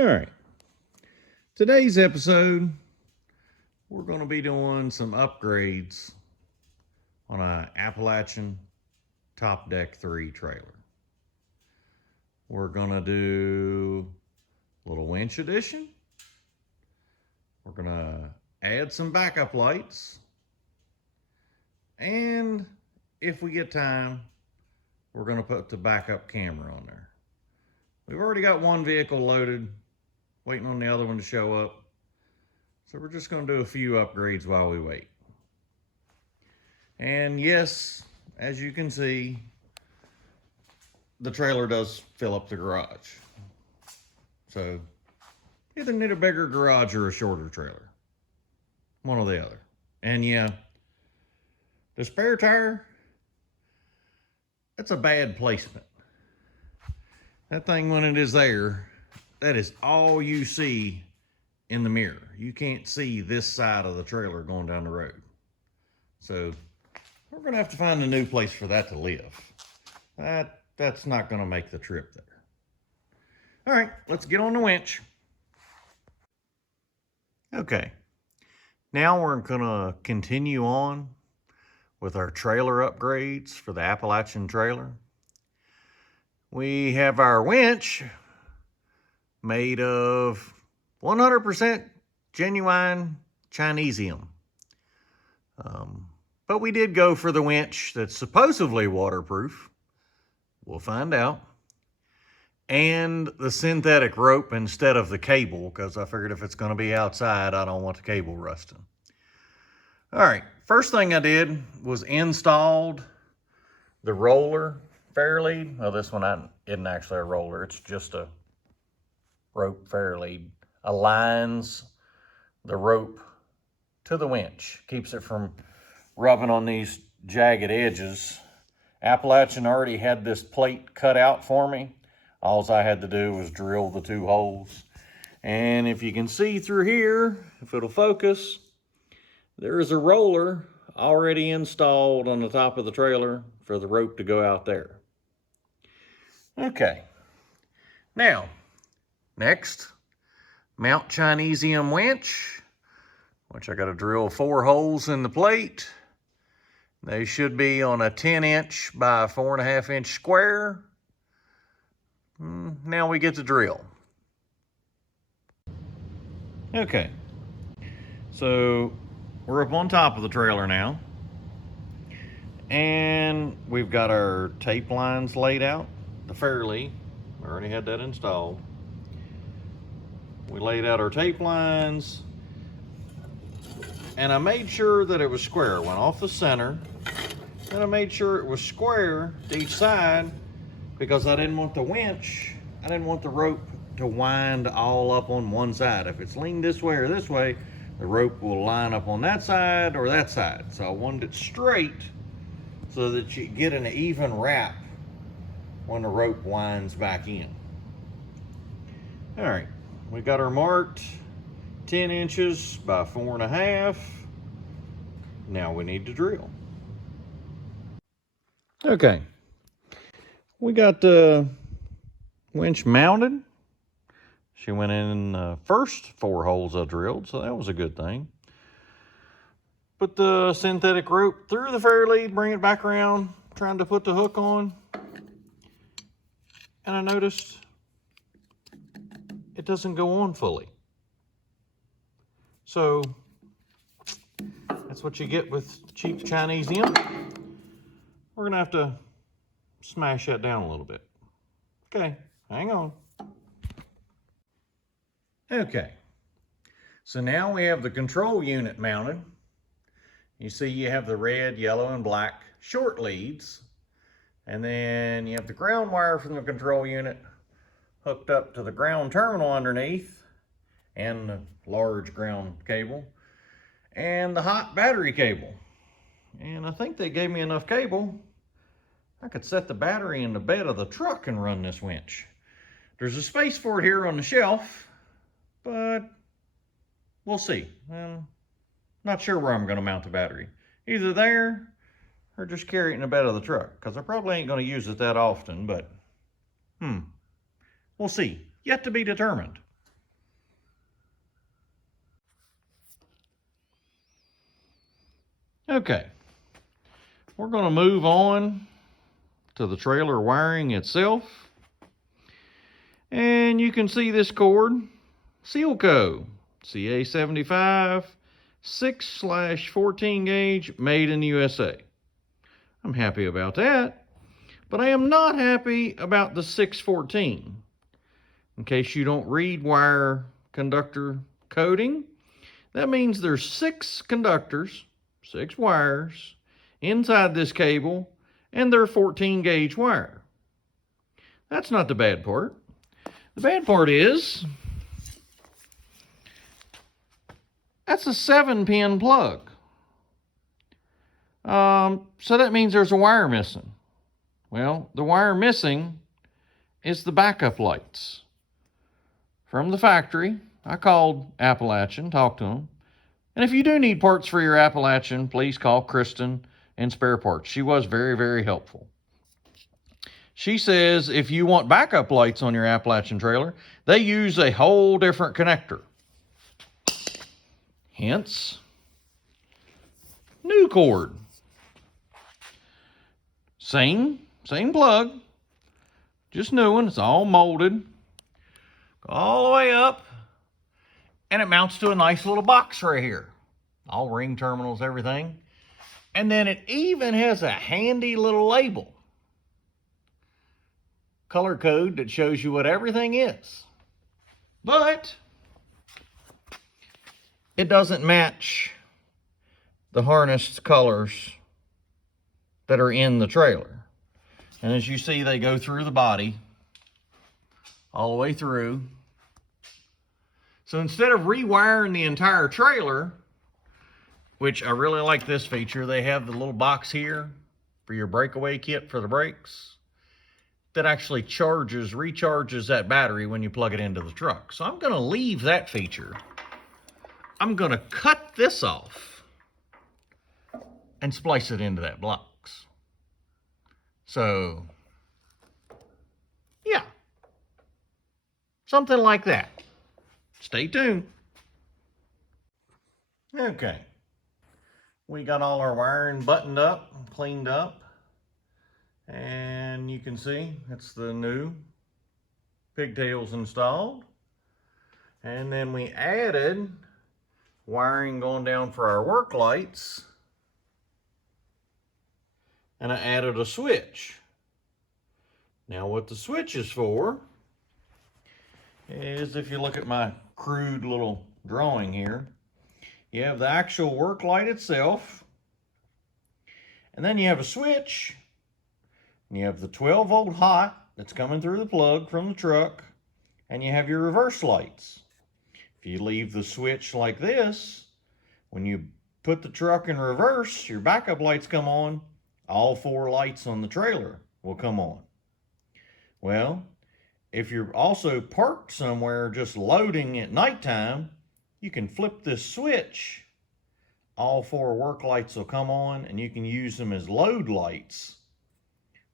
All right. Today's episode, we're going to be doing some upgrades on an Appalachian Top Deck 3 trailer. We're going to do a little winch addition. We're going to add some backup lights. And if we get time, we're going to put the backup camera on there. We've already got one vehicle loaded, waiting on the other one to show up. So we're just going to do a few upgrades while we wait. And yes, as you can see, the trailer does fill up the garage. So either need a bigger garage or a shorter trailer. One or the other. And yeah, the spare tire, that's a bad placement. That thing, when it is there, that is all you see in the mirror. You can't see this side of the trailer going down the road. So we're going to have to find a new place for that to live. That's not going to make the trip there. All right, let's get on the winch. Okay, now we're going to continue on with our trailer upgrades for the Appalachian trailer. We have our winch made of 100% genuine Chinesium. But we did go for the winch that's supposedly waterproof. We'll find out. And the synthetic rope instead of the cable, because I figured if it's going to be outside, I don't want the cable rusting. All right, first thing I did was installed the roller fairlead. Well, this one isn't actually a roller, it's just a rope fairlead. Aligns the rope to the winch, keeps it from rubbing on these jagged edges. Appalachian already had this plate cut out for me. All I had to do was drill the 2 holes. And if you can see through here, if it'll focus, there is a roller already installed on the top of the trailer for the rope to go out there. Okay, now, next, mount Chinesium winch, which I got to drill 4 holes in the plate. They should be on a 10-inch by 4.5-inch square. Now we get to drill. Okay, so we're up on top of the trailer now. And we've got our tape lines laid out. The fairlead, we already had that installed. We laid out our tape lines. And I made sure that it was square. Went off the center. And I made sure it was square to each side because I didn't want the winch, I didn't want the rope to wind all up on one side. If it's leaned this way or this way, the rope will line up on that side or that side. So I wanted it straight so that you get an even wrap when the rope winds back in. All right, we got our marked 10 inches by 4.5. Now we need to drill. Okay, we got the winch mounted. She went in the first 4 holes I drilled, so that was a good thing. Put the synthetic rope through the fairlead, bring it back around, trying to put the hook on. And I noticed it doesn't go on fully. So that's what you get with cheap Chinesium. We're gonna have to smash that down a little bit. Okay, hang on. Okay, so now we have the control unit mounted. You see you have the red, yellow, and black short leads. And then you have the ground wire from the control unit hooked up to the ground terminal underneath and the large ground cable and the hot battery cable. And I think they gave me enough cable. I could set the battery in the bed of the truck and run this winch. There's a space for it here on the shelf, but we'll see. Not sure where I'm going to mount the battery. Either there or just carry it in the bed of the truck, because I probably ain't going to use it that often, but we'll see. Yet to be determined. Okay, we're going to move on to the trailer wiring itself. And you can see this cord, Sealco, CA75, 6/14 gauge, made in the USA. I'm happy about that, but I am not happy about the 614. In case you don't read wire conductor coding, that means there's 6 conductors, 6 wires inside this cable, and they're 14 gauge wire. That's not the bad part. The bad part is that's a 7-pin plug. So that means there's a wire missing. Well, the wire missing is the backup lights. From the factory, I called Appalachian, talked to them. And if you do need parts for your Appalachian, please call Kristen in Spare Parts. She was very, very helpful. She says if you want backup lights on your Appalachian trailer, they use a whole different connector. Hence, new cord. Same plug, just new one. It's all molded. Go all the way up, and it mounts to a nice little box right here. All ring terminals, everything. And then it even has a handy little label. Color code that shows you what everything is. But it doesn't match the harness colors that are in the trailer. And as you see, they go through the body all the way through. So instead of rewiring the entire trailer, which I really like this feature, they have the little box here for your breakaway kit for the brakes that actually recharges that battery when you plug it into the truck. So I'm going to leave that feature. I'm going to cut this off and splice it into that box. So, yeah, something like that. Stay tuned. Okay, we got all our wiring buttoned up, cleaned up, and you can see it's the new pigtails installed. And then we added wiring going down for our work lights, and I added a switch. Now what the switch is for is, if you look at my crude little drawing here, you have the actual work light itself, and then you have a switch, and you have the 12-volt hot that's coming through the plug from the truck, and you have your reverse lights. If you leave the switch like this, when you put the truck in reverse, your backup lights come on, all 4 lights on the trailer will come on. Well, if you're also parked somewhere just loading at nighttime, you can flip this switch. All 4 work lights will come on, and you can use them as load lights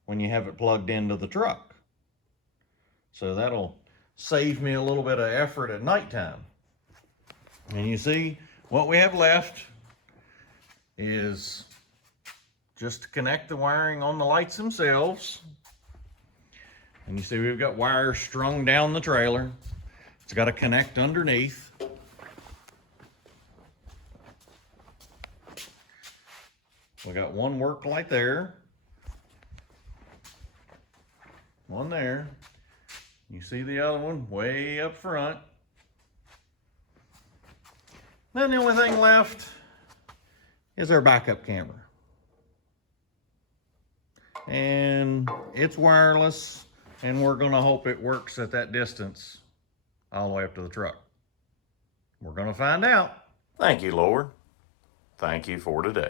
when you have it plugged into the truck. So that'll save me a little bit of effort at nighttime. And you see, what we have left is just to connect the wiring on the lights themselves. And you see we've got wires strung down the trailer. It's got to connect underneath. We got one work light there, one there. You see the other one way up front. Then the only thing left is our backup camera. And it's wireless, and we're gonna hope it works at that distance all the way up to the truck. We're gonna find out. Thank you, Lord. Thank you for today.